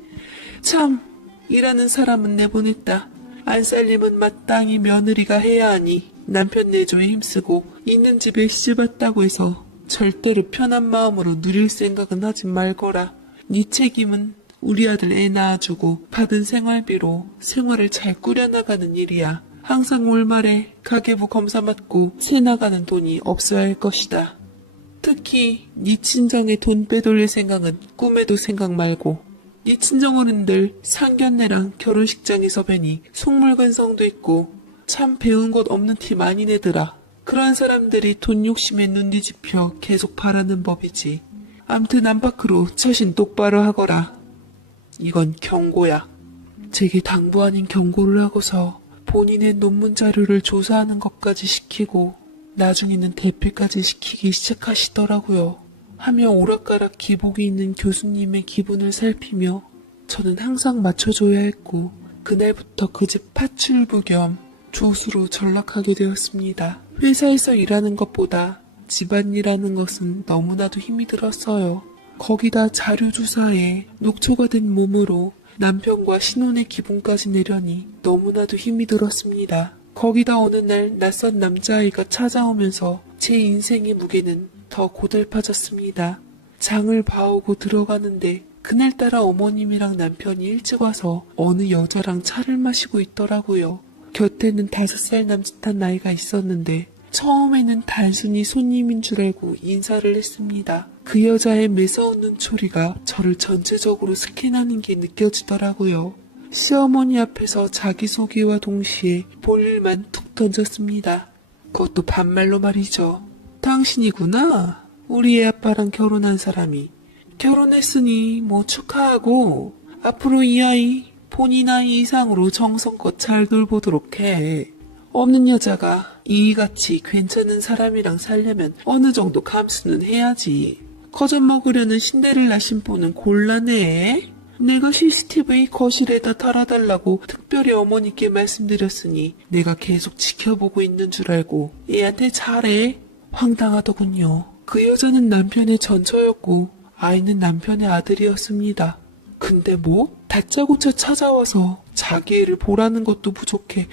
참, 일하는 사람은 내보냈다. 안 살림은 마땅히 며느리가 해야 하니 남편 내조에 힘쓰고 있는 집에 시집왔다고 해서 절대로 편한 마음으로 누릴 생각은 하지 말거라. 네 책임은 우리 아들 애 낳아주고 받은 생활비로 생활을 잘 꾸려나가는 일이야. 항상 올 말에 가계부 검사 받고 새 나가는 돈이 없어야 할 것이다. 특히 네 친정에 돈 빼돌릴 생각은 꿈에도 생각 말고. 네 친정어른들 상견례랑 결혼식장에서 뵈니 속물관성도 있고 참 배운 것 없는 티 많이 내더라. 그런 사람들이 돈 욕심에 눈 뒤집혀 계속 바라는 법이지. 암튼 안팎으로 처신 똑바로 하거라. 이건 경고야. 제게 당부 아닌 경고를 하고서 본인의 논문 자료를 조사하는 것까지 시키고 나중에는 대필까지 시키기 시작하시더라고요. 하며 오락가락 기복이 있는 교수님의 기분을 살피며 저는 항상 맞춰줘야 했고 그날부터 그 집 파출부 겸 조수로 전락하게 되었습니다. 회사에서 일하는 것보다 집안일하는 것은 너무나도 힘이 들었어요. 거기다 자료조사에 녹초가 된 몸으로 남편과 신혼의 기분까지 내려니 너무나도 힘이 들었습니다. 거기다 어느 날 낯선 남자아이가 찾아오면서 제 인생의 무게는 더 고달파졌습니다. 장을 봐오고 들어가는데 그날따라 어머님이랑 남편이 일찍 와서 어느 여자랑 차를 마시고 있더라고요. 곁에는 5살 남짓한 나이가 있었는데 처음에는 단순히 손님인 줄 알고 인사를 했습니다. 그 여자의 매서운 눈초리가 저를 전체적으로 스캔하는 게 느껴지더라고요. 시어머니 앞에서 자기소개와 동시에 볼일만 툭 던졌습니다. 그것도 반말로 말이죠. 당신이구나. 우리 애 아빠랑 결혼한 사람이. 결혼했으니 뭐 축하하고 앞으로 이 아이 본인 아이 이상으로 정성껏 잘 돌보도록 해. 없는 여자가 이같이 괜찮은 사람이랑 살려면 어느 정도 감수는 해야지. 거저먹으려는 신데렐라 신부는 곤란해. 내가 CCTV 거실에다 달아달라고 특별히 어머니께 말씀드렸으니 내가 계속 지켜보고 있는 줄 알고 애한테 잘해. 황당하더군요. 그 여자는 남편의 전처였고 아이는 남편의 아들이었습니다. 근데 뭐 다짜고짜 찾아와서 자기 애를 보라는 것도 부족해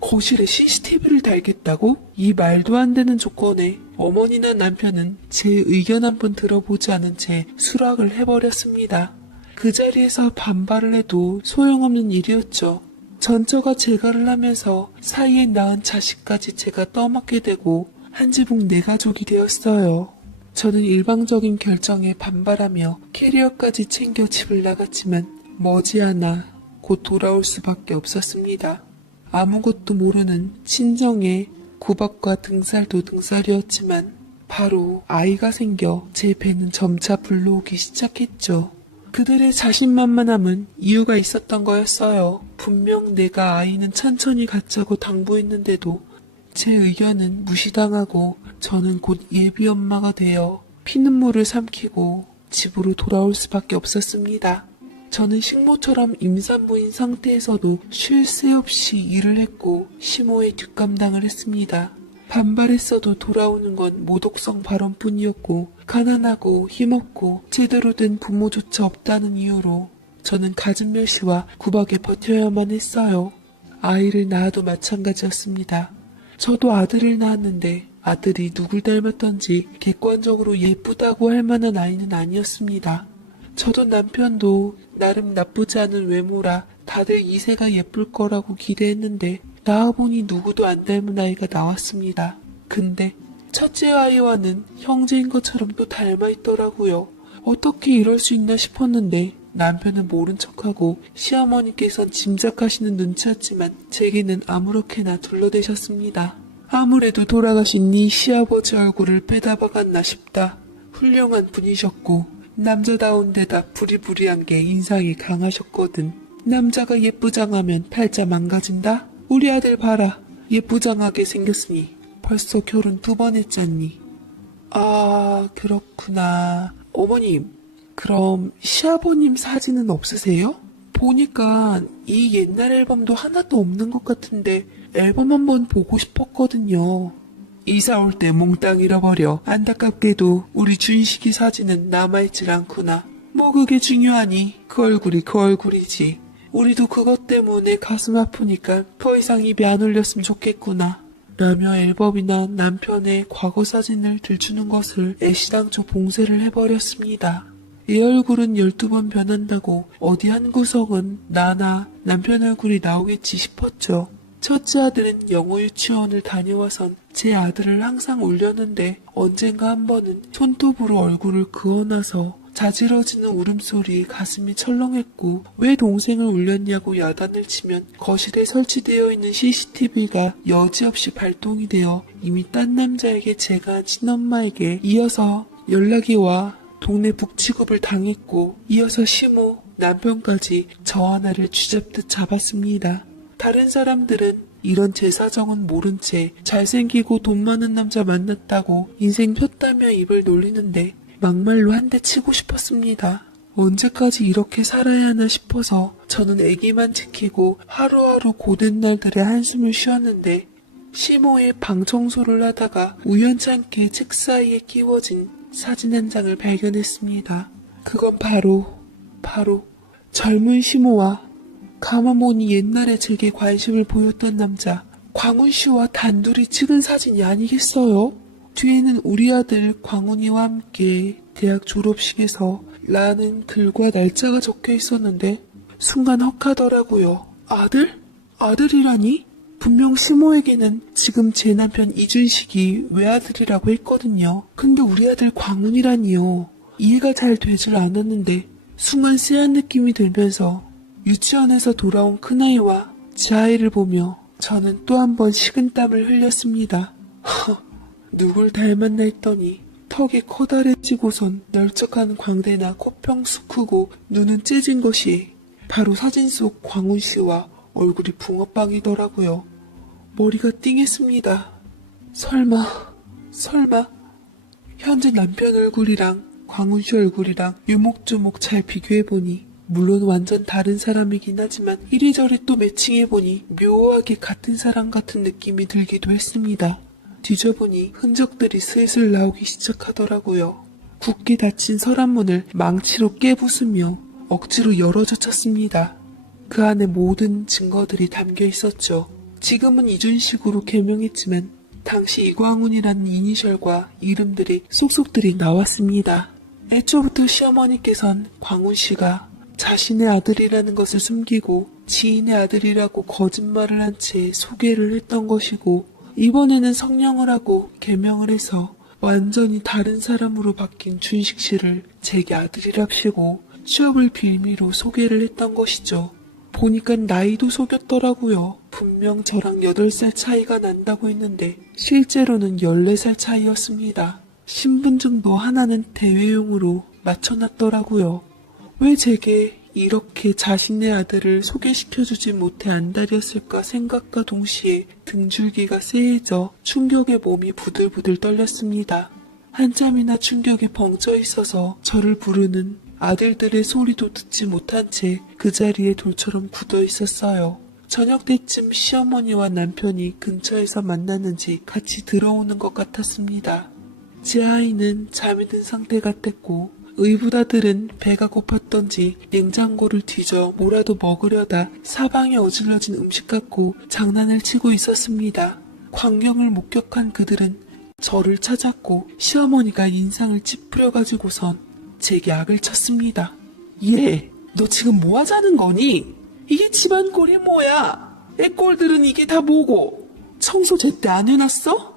거실에 CCTV를 달겠다고? 이 말도 안 되는 조건에 어머니나 남편은 제 의견 한번 들어보지 않은 채 수락을 해버렸습니다. 그 자리에서 반발을 해도 소용없는 일이었죠. 전처가 재가를 하면서 사이에 낳은 자식까지 제가 떠맡게 되고 한 지붕 네 가족이 되었어요. 저는 일방적인 결정에 반발하며 캐리어까지 챙겨 집을 나갔지만 머지않아 곧 돌아올 수밖에 없었습니다. 아무것도 모르는 친정의 구박과 등살도 등살이었지만 바로 아이가 생겨 제 배는 점차 불러오기 시작했죠. 그들의 자신만만함은 이유가 있었던 거였어요. 분명 내가 아이는 천천히 갖자고 당부했는데도 제 의견은 무시당하고 저는 곧 예비 엄마가 되어 피눈물을 삼키고 집으로 돌아올 수밖에 없었습니다. 저는 식모처럼 임산부인 상태에서도 쉴 새 없이 일을 했고 시모의 뒷감당을 했습니다. 반발했어도 돌아오는 건 모독성 발언뿐이었고 가난하고 힘없고 제대로 된 부모조차 없다는 이유로 저는 갖은 멸시와 구박에 버텨야만 했어요. 아이를 낳아도 마찬가지였습니다. 저도 아들을 낳았는데 아들이 누굴 닮았던지 객관적으로 예쁘다고 할 만한 아이는 아니었습니다. 저도 남편도 나름 나쁘지 않은 외모라 다들 이세가 예쁠 거라고 기대했는데 낳아보니 누구도 안 닮은 아이가 나왔습니다. 근데 첫째 아이와는 형제인 것처럼 또 닮아 있더라고요. 어떻게 이럴 수 있나 싶었는데 남편은 모른 척하고 시어머니께선 짐작하시는 눈치였지만 제게는 아무렇게나 둘러대셨습니다. 아무래도 돌아가신 네 시아버지 얼굴을 빼다박았나 싶다. 훌륭한 분이셨고 남자다운 데다 부리부리한 게 인상이 강하셨거든. 남자가 예쁘장하면 팔자 망가진다? 우리 아들 봐라. 예쁘장하게 생겼으니 벌써 결혼 2번 했잖니. 아, 그렇구나. 어머님, 그럼 시아버님 사진은 없으세요? 보니까 이 옛날 앨범도 하나도 없는 것 같은데 앨범 한번 보고 싶었거든요. 이사 올 때 몽땅 잃어버려 안타깝게도 우리 준식이 사진은 남아있질 않구나. 뭐 그게 중요하니? 그 얼굴이 그 얼굴이지. 우리도 그것 때문에 가슴 아프니까 더 이상 입에 안 올렸으면 좋겠구나. 라며 앨범이나 남편의 과거 사진을 들추는 것을 애시당초 봉쇄를 해버렸습니다. 이 얼굴은 12번 변한다고 어디 한 구석은 나나 남편 얼굴이 나오겠지 싶었죠. 첫째 아들은 영어 유치원을 다녀와선 제 아들을 항상 울렸는데 언젠가 한 번은 손톱으로 얼굴을 그어놔서 자지러지는 울음소리에 가슴이 철렁했고 왜 동생을 울렸냐고 야단을 치면 거실에 설치되어 있는 CCTV가 여지없이 발동이 되어 이미 딴 남자에게 제가 친엄마에게 이어서 연락이 와 동네 북취급을 당했고 이어서 시모 남편까지 저 하나를 쥐잡듯 잡았습니다. 다른 사람들은 이런 제 사정은 모른 채 잘생기고 돈 많은 남자 만났다고 인생 폈다며 입을 놀리는데 막말로 한 대 치고 싶었습니다. 언제까지 이렇게 살아야 하나 싶어서 저는 애기만 지키고 하루하루 고된 날들의 한숨을 쉬었는데 시모의 방 청소를 하다가 우연찮게 책 사이에 끼워진 사진 한 장을 발견했습니다. 그건 바로 젊은 시모와 가만 보니 옛날에 제게 관심을 보였던 남자 광훈 씨와 단둘이 찍은 사진이 아니겠어요? 뒤에는 우리 아들 광훈이와 함께 대학 졸업식에서 라는 글과 날짜가 적혀 있었는데 순간 헉하더라고요. 아들? 아들이라니? 분명 시모에게는 지금 제 남편 이준식이 외아들이라고 했거든요. 근데 우리 아들 광훈이라니요. 이해가 잘 되질 않았는데 순간 쎄한 느낌이 들면서 유치원에서 돌아온 큰아이와 제 아이를 보며 저는 또 한 번 식은땀을 흘렸습니다. 누굴 닮았나 했더니 턱이 커다래지고선 널쩍한 광대나 코평수 크고 눈은 째진 것이 바로 사진 속 광훈 씨와 얼굴이 붕어빵이더라고요. 머리가 띵했습니다. 설마 현재 남편 얼굴이랑 광훈 씨 얼굴이랑 유목조목 잘 비교해보니 물론 완전 다른 사람이긴 하지만 이리저리 또 매칭해보니 묘하게 같은 사람 같은 느낌이 들기도 했습니다. 뒤져보니 흔적들이 슬슬 나오기 시작하더라고요. 굳게 닫힌 서랍문을 망치로 깨부수며 억지로 열어젖혔습니다. 그 안에 모든 증거들이 담겨 있었죠. 지금은 이준식으로 개명했지만 당시 이광훈이라는 이니셜과 이름들이 쏙쏙들이 나왔습니다. 애초부터 시어머니께선 광훈 씨가 자신의 아들이라는 것을 숨기고 지인의 아들이라고 거짓말을 한 채 소개를 했던 것이고 이번에는 성령을 하고 개명을 해서 완전히 다른 사람으로 바뀐 준식 씨를 제게 아들이랍시고 취업을 빌미로 소개를 했던 것이죠. 보니까 나이도 속였더라고요. 분명 저랑 8살 차이가 난다고 했는데 실제로는 14살 차이였습니다. 신분증도 하나는 대회용으로 맞춰놨더라고요. 왜 제게 이렇게 자신의 아들을 소개시켜주지 못해 안달이었을까 생각과 동시에 등줄기가 쎄해져 충격에 몸이 부들부들 떨렸습니다. 한참이나 충격에 벙쪄 있어서 저를 부르는 아들들의 소리도 듣지 못한 채 그 자리에 돌처럼 굳어 있었어요. 저녁 때쯤 시어머니와 남편이 근처에서 만났는지 같이 들어오는 것 같았습니다. 제 아이는 잠이 든 상태 같았고 의붓아들은 배가 고팠던지 냉장고를 뒤져 뭐라도 먹으려다 사방에 어질러진 음식 갖고 장난을 치고 있었습니다. 광경을 목격한 그들은 저를 찾았고 시어머니가 인상을 찌푸려가지고선 제게 악을 쳤습니다. 얘, 너 지금 뭐 하자는 거니? 이게 집안 꼴이 뭐야? 애 꼴들은 이게 다 뭐고? 청소 제때 안 해놨어?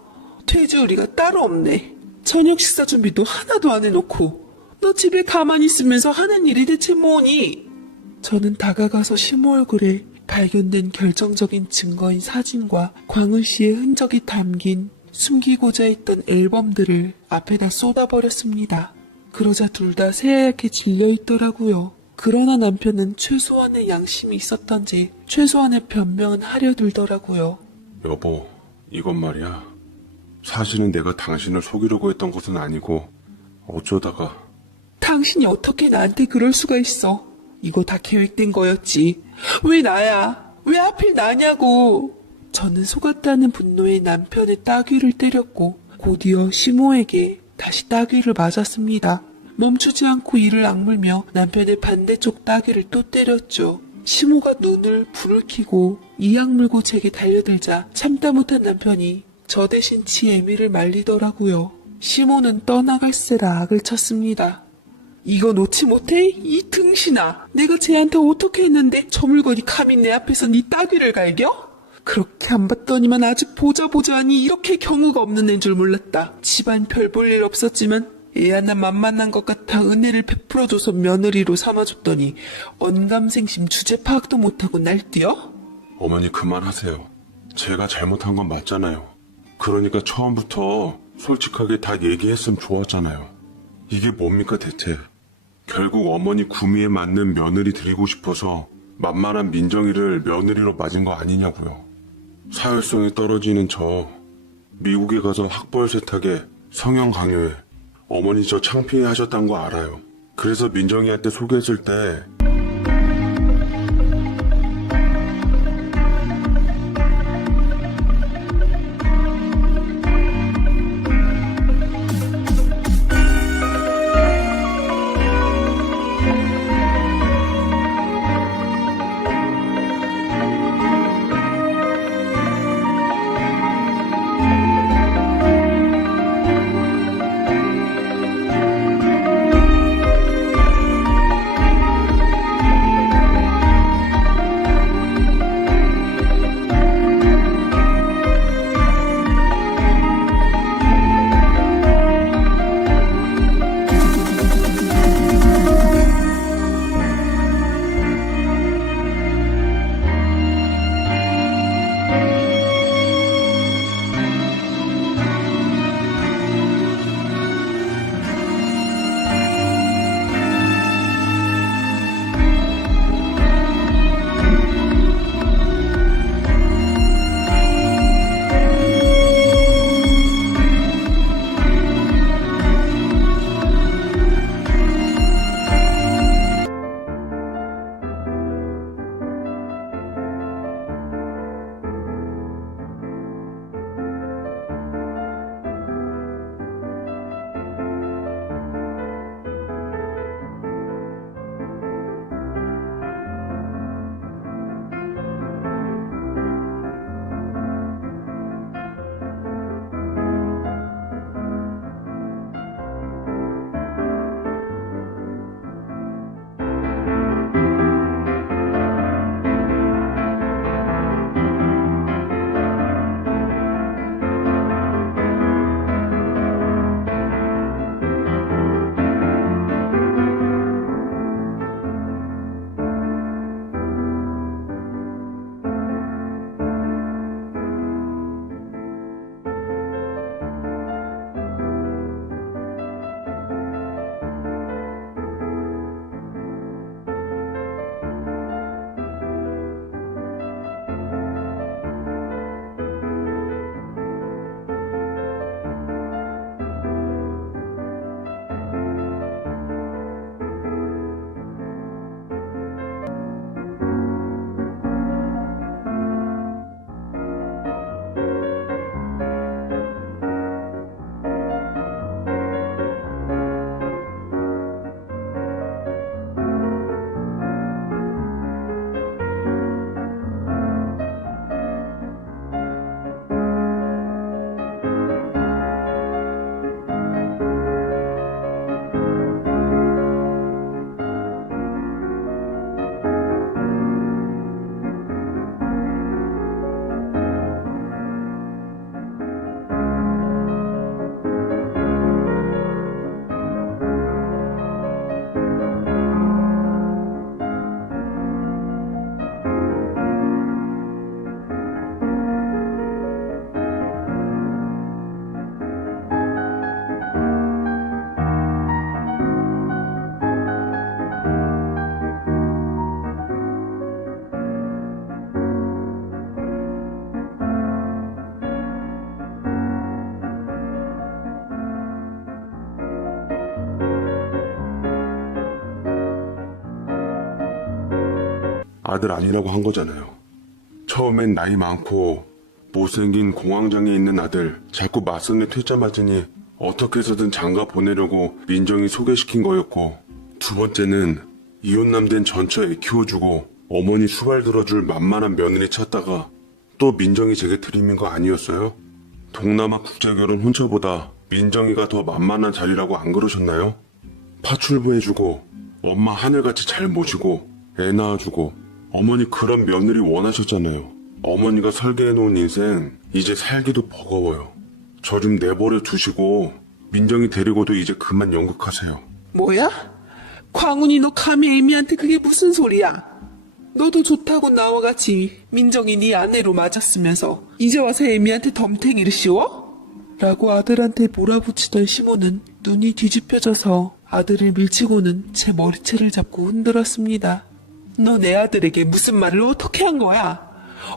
돼지우리가 따로 없네. 저녁 식사 준비도 하나도 안 해놓고 너 집에 가만히 있으면서 하는 일이 대체 뭐니? 저는 다가가서 시모 얼굴에 발견된 결정적인 증거인 사진과 광은 씨의 흔적이 담긴 숨기고자 했던 앨범들을 앞에다 쏟아버렸습니다. 그러자 둘 다 새하얗게 질려있더라고요. 그러나 남편은 최소한의 양심이 있었던지 최소한의 변명은 하려 들더라고요. 여보, 이건 말이야. 사실은 내가 당신을 속이려고 했던 것은 아니고 어쩌다가 당신이 어떻게 나한테 그럴 수가 있어? 이거 다 계획된 거였지. 왜 나야? 왜 하필 나냐고. 저는 속았다는 분노에 남편의 따귀를 때렸고 곧이어 시모에게 다시 따귀를 맞았습니다. 멈추지 않고 이를 악물며 남편의 반대쪽 따귀를 또 때렸죠. 시모가 눈을 불을 켜고 이 악물고 제게 달려들자 참다 못한 남편이 저 대신 지 애미를 말리더라고요. 시모는 떠나갈세라 악을 쳤습니다. 이거 놓지 못해? 이 등신아! 내가 쟤한테 어떻게 했는데 저 물건이 감히 내 앞에서 네 따귀를 갈겨? 그렇게 안 봤더니만 아주 보자 하니 이렇게 경우가 없는 애인 줄 몰랐다. 집안 별 볼 일 없었지만 애 하나 만만한 것 같아 은혜를 베풀어줘서 며느리로 삼아줬더니 언감생심 주제 파악도 못하고 날뛰어? 어머니 그만하세요. 제가 잘못한 건 맞잖아요. 그러니까 처음부터 솔직하게 다 얘기했으면 좋았잖아요. 이게 뭡니까 대체? 결국 어머니 구미에 맞는 며느리 드리고 싶어서 만만한 민정이를 며느리로 맞은 거 아니냐고요. 사회성이 떨어지는 저 미국에 가서 학벌 세탁에 성형 강요에 어머니 저 창피해 하셨단 거 알아요. 그래서 민정이한테 소개했을 때 아들 아니라고 한 거잖아요. 처음엔 나이 많고 못생긴 공황장애 있는 아들 자꾸 맞선에 퇴짜 맞으니 어떻게 해서든 장가 보내려고 민정이 소개시킨 거였고, 두 번째는 이혼남 된 전처 애 키워주고 어머니 수발 들어줄 만만한 며느리 찾다가 또 민정이 제게 들이민 거 아니었어요? 동남아 국제결혼 혼처보다 민정이가 더 만만한 자리라고 안 그러셨나요? 파출부 해주고 엄마 하늘같이 잘 모시고 애 낳아주고 어머니 그런 며느리 원하셨잖아요. 어머니가 설계해놓은 인생 이제 살기도 버거워요. 저 좀 내버려 두시고 민정이 데리고도 이제 그만 연극하세요. 뭐야? 광훈이 너 감히 애미한테 그게 무슨 소리야? 너도 좋다고 나와 같이 민정이 네 아내로 맞았으면서 이제 와서 애미한테 덤탱이를 씌워? 라고 아들한테 몰아붙이던 시모는 눈이 뒤집혀져서 아들을 밀치고는 제 머리채를 잡고 흔들었습니다. 너 내 아들에게 무슨 말을 어떻게 한 거야?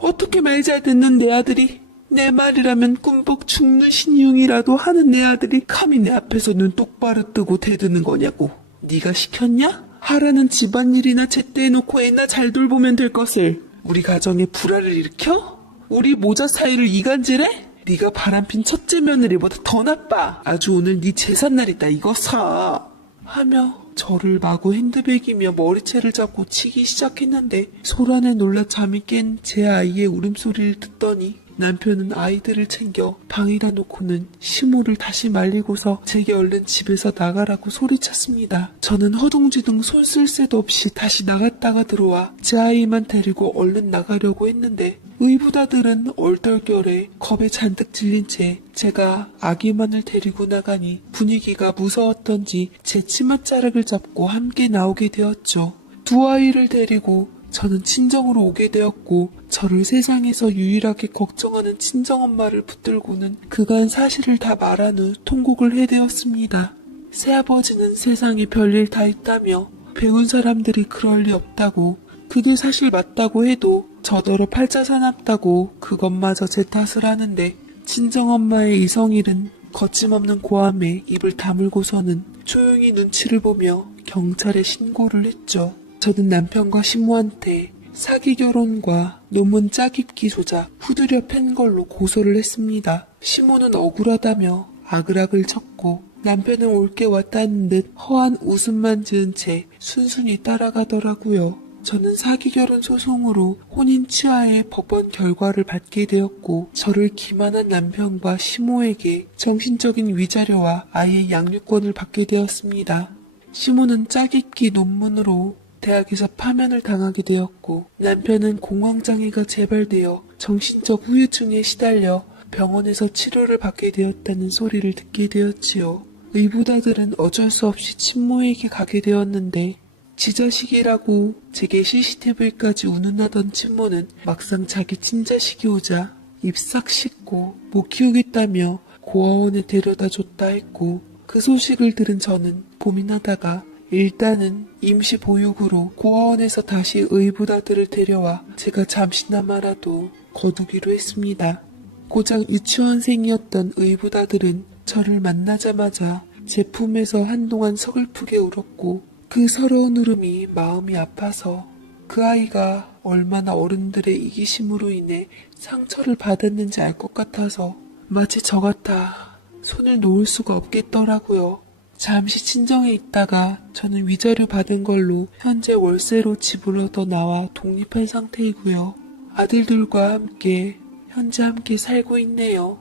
어떻게 말 잘 듣는 내 아들이, 내 말이라면 꿈뻑 죽는 신용이라도 하는 내 아들이 감히 내 앞에서 눈 똑바로 뜨고 대드는 거냐고. 네가 시켰냐? 하라는 집안일이나 제때 해놓고 애나 잘 돌보면 될 것을 우리 가정에 불화를 일으켜? 우리 모자 사이를 이간질해? 네가 바람핀 첫째 며느리보다 더 나빠. 아주 오늘 네 제삿날이다 이거사. 하며 저를 마구 핸드백이며 머리채를 잡고 치기 시작했는데, 소란에 놀라 잠이 깬 제 아이의 울음소리를 듣더니 남편은 아이들을 챙겨 방에다 놓고는 시모를 다시 말리고서 제게 얼른 집에서 나가라고 소리쳤습니다. 저는 허둥지둥 손 쓸 새도 없이 다시 나갔다가 들어와 제 아이만 데리고 얼른 나가려고 했는데, 의붓아들은 얼떨결에 겁에 잔뜩 질린 채 제가 아기만을 데리고 나가니 분위기가 무서웠던지 제 치맛자락을 잡고 함께 나오게 되었죠. 두 아이를 데리고 저는 친정으로 오게 되었고, 저를 세상에서 유일하게 걱정하는 친정엄마를 붙들고는 그간 사실을 다 말한 후 통곡을 해대었습니다. 새아버지는 세상에 별일 다 있다며 배운 사람들이 그럴 리 없다고, 그게 사실 맞다고 해도 저더러 팔자사납다고 그것마저 제 탓을 하는데, 친정엄마의 이성일은 거침없는 고함에 입을 다물고서는 조용히 눈치를 보며 경찰에 신고를 했죠. 저는 남편과 시모한테 사기 결혼과 논문 짜깁기 조작, 후드려 팬 걸로 고소를 했습니다. 시모는 억울하다며 아글아글 쳤고, 남편은 올게 왔다는 듯 허한 웃음만 지은 채 순순히 따라가더라고요. 저는 사기 결혼 소송으로 혼인 취하의 법원 결과를 받게 되었고, 저를 기만한 남편과 시모에게 정신적인 위자료와 아이의 양육권을 받게 되었습니다. 시모는 짜깁기 논문으로 대학에서 파면을 당하게 되었고, 남편은 공황장애가 재발되어 정신적 후유증에 시달려 병원에서 치료를 받게 되었다는 소리를 듣게 되었지요. 의붓아들은 어쩔 수 없이 친모에게 가게 되었는데, 지 자식이라고 제게 CCTV까지 운운하던 친모는 막상 자기 친자식이 오자 입 싹 씻고 못 키우겠다며 고아원에 데려다 줬다 했고, 그 소식을 들은 저는 고민하다가 일단은 임시 보육으로 고아원에서 다시 의붓아들을 데려와 제가 잠시나마라도 거두기로 했습니다. 고작 유치원생이었던 의붓아들은 저를 만나자마자 제 품에서 한동안 서글프게 울었고, 그 서러운 울음이 마음이 아파서 그 아이가 얼마나 어른들의 이기심으로 인해 상처를 받았는지 알 것 같아서 마치 저 같아 손을 놓을 수가 없겠더라고요. 잠시 친정에 있다가 저는 위자료 받은 걸로 현재 월세로 집을 얻어 나와 독립한 상태이고요. 아들들과 함께 현재 함께 살고 있네요.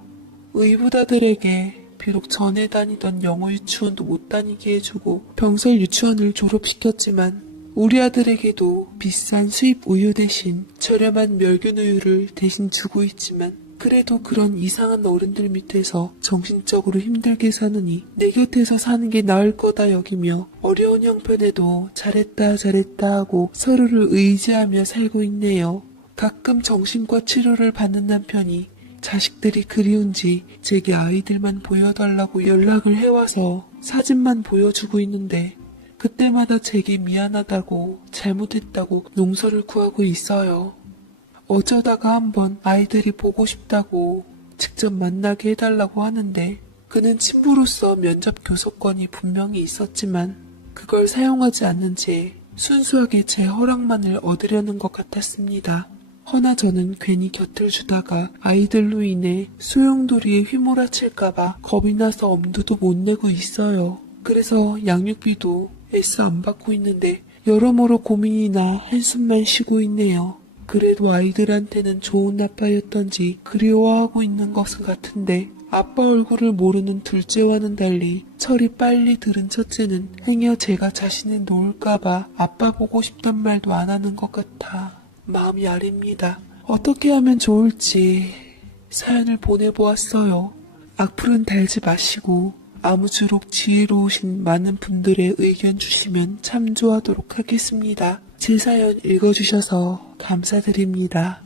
의붓아들에게 비록 전에 다니던 영어 유치원도 못 다니게 해주고 병설 유치원을 졸업시켰지만, 우리 아들에게도 비싼 수입 우유 대신 저렴한 멸균 우유를 대신 주고 있지만, 그래도 그런 이상한 어른들 밑에서 정신적으로 힘들게 사느니 내 곁에서 사는 게 나을 거다 여기며 어려운 형편에도 잘했다 하고 서로를 의지하며 살고 있네요. 가끔 정신과 치료를 받는 남편이 자식들이 그리운지 제게 아이들만 보여달라고 연락을 해와서 사진만 보여주고 있는데, 그때마다 제게 미안하다고 잘못했다고 용서를 구하고 있어요. 어쩌다가 한번 아이들이 보고 싶다고 직접 만나게 해달라고 하는데, 그는 친부로서 면접 교섭권이 분명히 있었지만 그걸 사용하지 않는 채 순수하게 제 허락만을 얻으려는 것 같았습니다. 허나 저는 괜히 곁을 주다가 아이들로 인해 소용돌이에 휘몰아칠까봐 겁이 나서 엄두도 못 내고 있어요. 그래서 양육비도 애써 안 받고 있는데 여러모로 고민이나 한숨만 쉬고 있네요. 그래도 아이들한테는 좋은 아빠였던지 그리워하고 있는 것은 같은데 아빠 얼굴을 모르는 둘째와는 달리 철이 빨리 들은 첫째는 행여 제가 자신을 놓을까봐 아빠 보고 싶단 말도 안 하는 것 같아 마음이 아립니다. 어떻게 하면 좋을지 사연을 보내보았어요. 악플은 달지 마시고 아무쪼록 지혜로우신 많은 분들의 의견 주시면 참조하도록 하겠습니다. 제 사연 읽어주셔서 감사드립니다.